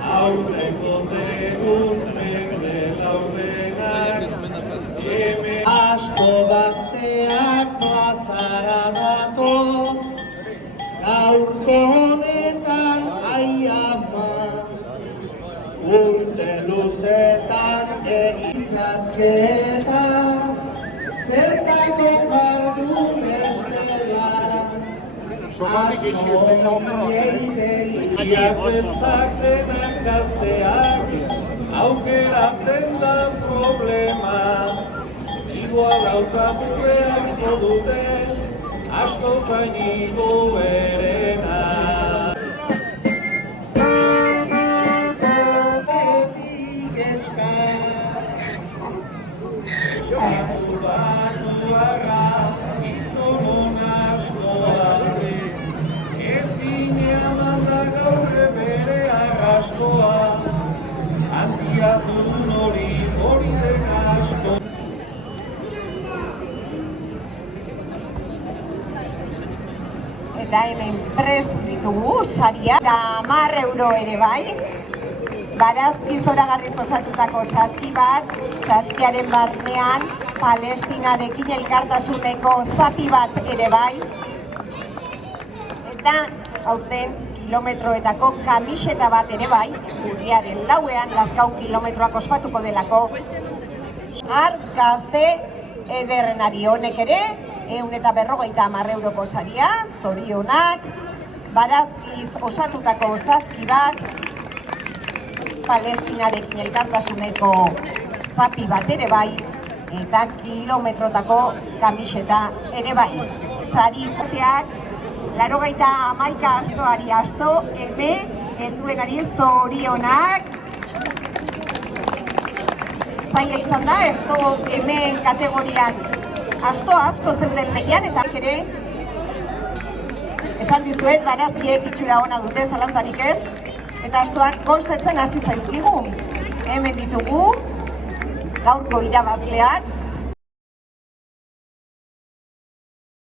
aurreko degutrek laurdenak, hemen asko gazteak plazara datoz, gaurko honetan aiama, urte luzetan egizazketa, zertako jardun bezala, asko ongiei zentzakenak gazteak, aukeratzen da problema, igual gauza burreako dute, asko zainiko berena. Eta hemen prest ditugu saria, eta 10 euro ere bai. Barazki zoragarriz osatutako saski bat, saskiaren barnean Palestinarekin elkartasuneko zati bat ere bai. Eta aurten kilometroetako kamiseta bat ere bai, urriaren 4ean Lazkao kilometroak ospatuko delako. Gazte ederrenari honek ere, 150 euroko saria, zorionak, barazkiz osatutako saski bat, Palestinarekin elkartasuneko zapi bat ere bai, eta kilometrotako kamiseta ere bai. Sari izateak, 91 astoari asto, helduenari zorionak. Zaila izan da, hemen kategorian asko zeuden lehian, eta ere, esan dizuet, barazkiek itxura ona dute, zalantzarik ez, eta astoak gozatzen hasi zaizkigu. Hemen ditugu, gaurko irabazleak,